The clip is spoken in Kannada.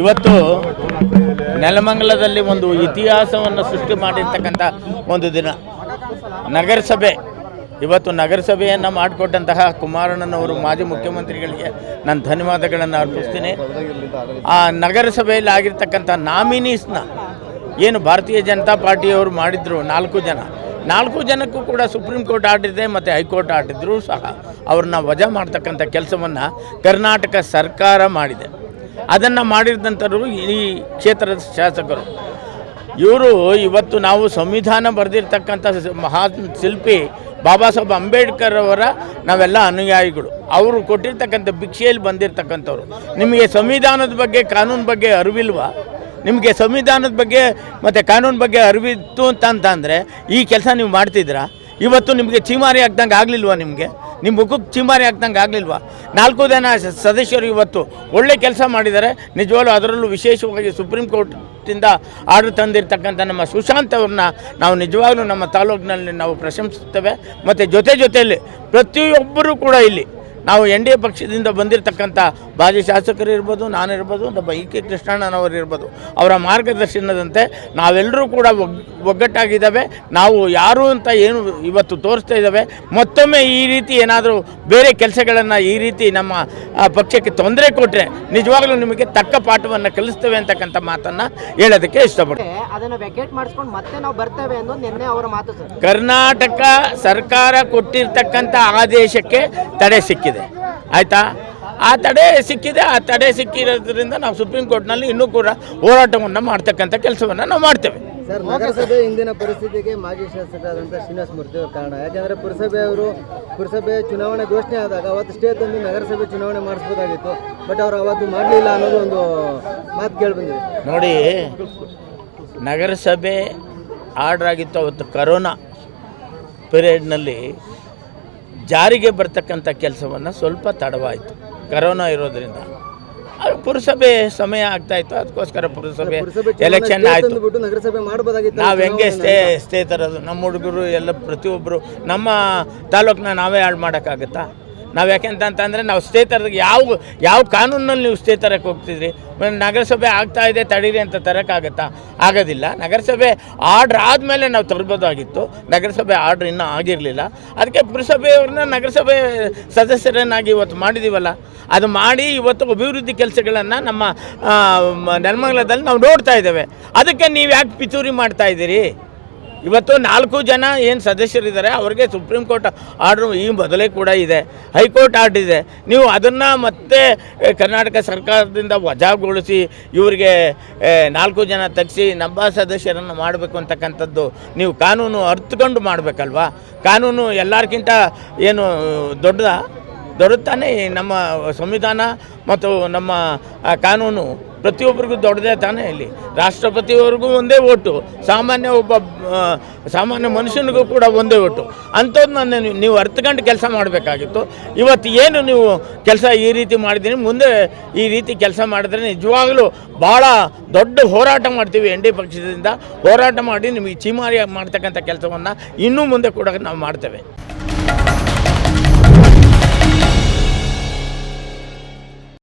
ಇವತ್ತು ನೆಲಮಂಗಲದಲ್ಲಿ ಒಂದು ಇತಿಹಾಸವನ್ನು ಸೃಷ್ಟಿ ಮಾಡಿರ್ತಕ್ಕಂಥ ಒಂದು ದಿನ. ನಗರಸಭೆ. ಇವತ್ತು ನಗರಸಭೆಯನ್ನು ಮಾಡಿಕೊಟ್ಟಂತಹ ಕುಮಾರಣ್ಣನವರು, ಮಾಜಿ ಮುಖ್ಯಮಂತ್ರಿಗಳಿಗೆ ನಾನು ಧನ್ಯವಾದಗಳನ್ನು ಅರ್ಪಿಸ್ತೀನಿ. ಆ ನಗರಸಭೆಯಲ್ಲಿ ಆಗಿರ್ತಕ್ಕಂಥ ನಾಮಿನೀಸ್ನ ಏನು ಭಾರತೀಯ ಜನತಾ ಪಾರ್ಟಿಯವರು ಮಾಡಿದ್ರು ನಾಲ್ಕು ಜನ. ನಾಲ್ಕು ಜನಕ್ಕೂ ಕೂಡ ಸುಪ್ರೀಂ ಕೋರ್ಟ್ ಆಡಿದೆ ಮತ್ತು ಹೈಕೋರ್ಟ್ ಆಡಿದ್ರು ಸಹ ಅವ್ರನ್ನ ವಜಾ ಮಾಡ್ತಕ್ಕಂಥ ಕೆಲಸವನ್ನು ಕರ್ನಾಟಕ ಸರ್ಕಾರ ಮಾಡಿದೆ. ಅದನ್ನು ಮಾಡಿದಂಥವ್ರು ಈ ಕ್ಷೇತ್ರದ ಶಾಸಕರು. ಇವರು ಇವತ್ತು ನಾವು ಸಂವಿಧಾನ ಬರೆದಿರ್ತಕ್ಕಂಥ ಮಹಾ ಶಿಲ್ಪಿ ಬಾಬಾ ಸಾಹೇಬ್ ಅಂಬೇಡ್ಕರ್ ಅವರ ನಾವೆಲ್ಲ ಅನುಯಾಯಿಗಳು. ಅವರು ಕೊಟ್ಟಿರ್ತಕ್ಕಂಥ ಭಿಕ್ಷೆಯಲ್ಲಿ ಬಂದಿರತಕ್ಕಂಥವ್ರು. ನಿಮಗೆ ಸಂವಿಧಾನದ ಬಗ್ಗೆ ಕಾನೂನು ಬಗ್ಗೆ ಅರಿವಿಲ್ವಾ? ನಿಮಗೆ ಸಂವಿಧಾನದ ಬಗ್ಗೆ ಮತ್ತು ಕಾನೂನು ಬಗ್ಗೆ ಅರಿವಿತ್ತು ಅಂತ ಅಂತಂದರೆ ಈ ಕೆಲಸ ನೀವು ಮಾಡ್ತಿದ್ರಾ ಇವತ್ತು ನಿಮಗೆ ಚೀಮಾರಿ ಆಗ್ದಂಗೆ ಆಗಲಿಲ್ವ ನಿಮಗೆ? ನಿಮ್ಮ ಮುಖಕ್ಕೆ ಚಿಂಬಾರಿ ಹಾಕ್ದಂಗೆ ಆಗಲಿಲ್ವಾ? ನಾಲ್ಕು ಜನ ಸದಸ್ಯರು ಇವತ್ತು ಒಳ್ಳೆ ಕೆಲಸ ಮಾಡಿದ್ದಾರೆ. ನಿಜವಾಗ್ಲೂ ಅದರಲ್ಲೂ ವಿಶೇಷವಾಗಿ ಸುಪ್ರೀಂ ಕೋರ್ಟಿಂದ ಆರ್ಡರ್ ತಂದಿರತಕ್ಕಂಥ ನಮ್ಮ ಸುಶಾಂತ್ ಅವ್ರನ್ನ ನಾವು ನಿಜವಾಗ್ಲೂ ನಮ್ಮ ತಾಲೂಕಿನಲ್ಲಿ ನಾವು ಪ್ರಶಂಸಿಸ್ತೇವೆ. ಮತ್ತು ಜೊತೆ ಜೊತೆಯಲ್ಲಿ ಪ್ರತಿಯೊಬ್ಬರೂ ಕೂಡ ಇಲ್ಲಿ ನಾವು ಎನ್ ಡಿ ಎ ಪಕ್ಷದಿಂದ ಬಂದಿರತಕ್ಕಂಥ ಬಾಜಿ ಶಾಸಕರು ಇರ್ಬೋದು ನಾನಿರ್ಬೋದು ನಮ್ಮ ಇ ಕೆ ಕೃಷ್ಣಣ್ಣನವರು ಇರ್ಬೋದು ಅವರ ಮಾರ್ಗದರ್ಶನದಂತೆ ನಾವೆಲ್ಲರೂ ಕೂಡ ಒಗ್ ಒಗ್ಗಟ್ಟಾಗಿದ್ದಾವೆ. ನಾವು ಯಾರು ಅಂತ ಏನು ಇವತ್ತು ತೋರಿಸ್ತಾ ಇದ್ದಾವೆ. ಮತ್ತೊಮ್ಮೆ ಈ ರೀತಿ ಏನಾದರೂ ಬೇರೆ ಕೆಲಸಗಳನ್ನು ಈ ರೀತಿ ನಮ್ಮ ಪಕ್ಷಕ್ಕೆ ತೊಂದರೆ ಕೊಟ್ಟರೆ ನಿಜವಾಗ್ಲೂ ನಿಮಗೆ ತಕ್ಕ ಪಾಠವನ್ನು ಕಲಿಸ್ತೇವೆ ಅಂತಕ್ಕಂಥ ಮಾತನ್ನು ಹೇಳೋದಕ್ಕೆ ಇಷ್ಟಪಡ್ತೀನಿ. ಅದನ್ನು ವೆಕೇಟ್ ಮಾಡಿಸ್ಕೊಂಡು ಮತ್ತೆ ನಾವು ಬರ್ತೇವೆ ಅನ್ನೋದು ನಿನ್ನೆ ಅವರ ಮಾತು ಸರ್. ಕರ್ನಾಟಕ ಸರ್ಕಾರ ಕೊಟ್ಟಿರ್ತಕ್ಕಂಥ ಆದೇಶಕ್ಕೆ ತಡೆ ಸಿಕ್ಕಿದೆ. ಆಯಿತಾ? ಆ ತಡೆ ಸಿಕ್ಕಿದೆ ಆ ತಡೆ ಸಿಕ್ಕಿರೋದ್ರಿಂದ ನಾವು ಸುಪ್ರೀಂ ಕೋರ್ಟ್ನಲ್ಲಿ ಇನ್ನೂ ಕೂಡ ಹೋರಾಟವನ್ನು ಮಾಡ್ತಕ್ಕಂಥ ಕೆಲಸವನ್ನು ನಾವು ಮಾಡ್ತೇವೆ. ಸರ್ ನಗರಸಭೆ ಇಂದಿನ ಪರಿಸ್ಥಿತಿಗೆ ಮಾಜಿ ಶಾಸಕರಾದಂಥ ಶ್ರೀನಿವಾಸ ಮೂರ್ತಿ ಅವರು ಕಾರಣ. ಪುರಸಭೆ ಅವರು ಪುರಸಭೆ ಚುನಾವಣೆ ಘೋಷಣೆ ಆದಾಗ ಅವತ್ತು ಸ್ಟೇ ತಂದು ನಗರಸಭೆ ಚುನಾವಣೆ ಮಾಡಿಸ್ಬೋದಾಗಿತ್ತು. ಬಟ್ ಅವರು ಅವತ್ತು ಮಾಡಲಿಲ್ಲ ಅನ್ನೋದು ಒಂದು ಮಾತು ಕೇಳಿಬಂದಿದೆ ನೋಡಿ ನಗರಸಭೆ ಆರ್ಡ್ರ್ ಆಗಿತ್ತು ಅವತ್ತು ಕರೋನಾ ಪೀರಿಯಡ್ನಲ್ಲಿ ಜಾರಿಗೆ ಬರ್ತಕ್ಕಂಥ ಕೆಲಸವನ್ನು ಸ್ವಲ್ಪ ತಡವಾಯಿತು. ಕರೋನಾ ಇರೋದ್ರಿಂದ. ಅದು ಪುರಸಭೆ ಸಮಯ ಆಗ್ತಾ ಇತ್ತು ಅದಕ್ಕೋಸ್ಕರ ಪುರಸಭೆ ಎಲೆಕ್ಷನ್ ಆಯಿತು. ನಾವು ಹೆಂಗೆ ಸ್ಟೇ ಸ್ಟೇ ತರೋದು? ನಮ್ಮ ಹುಡುಗರು ಎಲ್ಲ ಪ್ರತಿಯೊಬ್ಬರು ನಮ್ಮ ತಾಲೂಕನ್ನ ನಾವೇ ಹಾಳು ಮಾಡೋಕ್ಕಾಗತ್ತಾ? ನಾವು ಯಾಕೆಂತ ಅಂತಂದರೆ ನಾವು ಸ್ಟೇ ತರೋದಕ್ಕೆ ಯಾವ ಯಾವ ಕಾನೂನಲ್ಲಿ ನೀವು ಸ್ಟೇ ತರಕ್ಕೆ ಹೋಗ್ತಿದ್ರಿ? ನಗರಸಭೆ ಆಗ್ತಾ ಇದೆ, ತಡೀರಿ ಅಂತ ತರೋಕ್ಕಾಗತ್ತಾ ಆಗೋದಿಲ್ಲ. ನಗರಸಭೆ ಆರ್ಡ್ರ್ ಆದಮೇಲೆ ನಾವು ತರ್ಬೋದಾಗಿತ್ತು. ನಗರಸಭೆ ಆರ್ಡ್ರ್ ಇನ್ನೂ ಆಗಿರಲಿಲ್ಲ. ಅದಕ್ಕೆ ಪುರಸಭೆಯವ್ರನ್ನ ನಗರಸಭೆ ಸದಸ್ಯರನ್ನಾಗಿ ಇವತ್ತು ಮಾಡಿದ್ದೀವಲ್ಲ ಅದು ಮಾಡಿ ಇವತ್ತು ಅಭಿವೃದ್ಧಿ ಕೆಲಸಗಳನ್ನು ನಮ್ಮ ನೆಲಮಂಗಲದಲ್ಲಿ ನಾವು ನೋಡ್ತಾ ಇದ್ದೇವೆ. ಅದಕ್ಕೆ ನೀವು ಯಾಕೆ ಪಿತೂರಿ ಮಾಡ್ತಾ ಇದ್ದೀರಿ? ಇವತ್ತು ನಾಲ್ಕು ಜನ ಏನು ಸದಸ್ಯರಿದ್ದಾರೆ, ಅವರಿಗೆ ಸುಪ್ರೀಂ ಕೋರ್ಟ್ ಆರ್ಡ್ರ್ ಈ ಮೊದಲೇ ಕೂಡ ಇದೆ. ಹೈಕೋರ್ಟ್ ಆರ್ಡ್ ಇದೆ. ನೀವು ಅದನ್ನು ಮತ್ತೆ ಕರ್ನಾಟಕ ಸರ್ಕಾರದಿಂದ ವಜಾಗೊಳಿಸಿ, ಇವರಿಗೆ ನಾಲ್ಕು ಜನ ತಗ್ಸಿ, ನಮ್ಮ ಸದಸ್ಯರನ್ನು ಮಾಡಬೇಕು ಅಂತಕ್ಕಂಥದ್ದು ನೀವು ಕಾನೂನು ಅರ್ಥಕೊಂಡು ಮಾಡಬೇಕಲ್ವಾ? ಕಾನೂನು ಎಲ್ಲರಿಗಿಂತ ಏನು ದೊಡ್ಡದ? ದೊರೆತಾನೆ ನಮ್ಮ ಸಂವಿಧಾನ ಮತ್ತು ನಮ್ಮ ಕಾನೂನು. ಪ್ರತಿಯೊಬ್ಬರಿಗೂ ದೊಡ್ಡದೇ ತಾನೇ ಇಲ್ಲಿ. ರಾಷ್ಟ್ರಪತಿಯವರೆಗೂ ಒಂದೇ ಓಟು, ಸಾಮಾನ್ಯ ಒಬ್ಬ ಸಾಮಾನ್ಯ ಮನುಷ್ಯನಿಗೂ ಕೂಡ ಒಂದೇ ಓಟು. ಅಂಥದ್ದನ್ನ ನೀವು- ಅರ್ಥಕಂಡು ಕೆಲಸ ಮಾಡಬೇಕಾಗಿತ್ತು. ಇವತ್ತು ಏನು ನೀವು ಕೆಲಸ ಈ ರೀತಿ ಮಾಡಿದ್ದೀನಿ ಮುಂದೆ ಈ ರೀತಿ ಕೆಲಸ ಮಾಡಿದ್ರೆ ನಿಜವಾಗಲೂ ಭಾಳ ದೊಡ್ಡ ಹೋರಾಟ ಮಾಡ್ತೀವಿ ಎನ್ ಪಕ್ಷದಿಂದ. ಹೋರಾಟ ಮಾಡಿ ನಿಮಗೆ ಚೀಮಾರಿ ಮಾಡ್ತಕ್ಕಂಥ ಕೆಲಸವನ್ನು ಇನ್ನೂ ಮುಂದೆ ಕೂಡ ನಾವು ಮಾಡ್ತೇವೆ.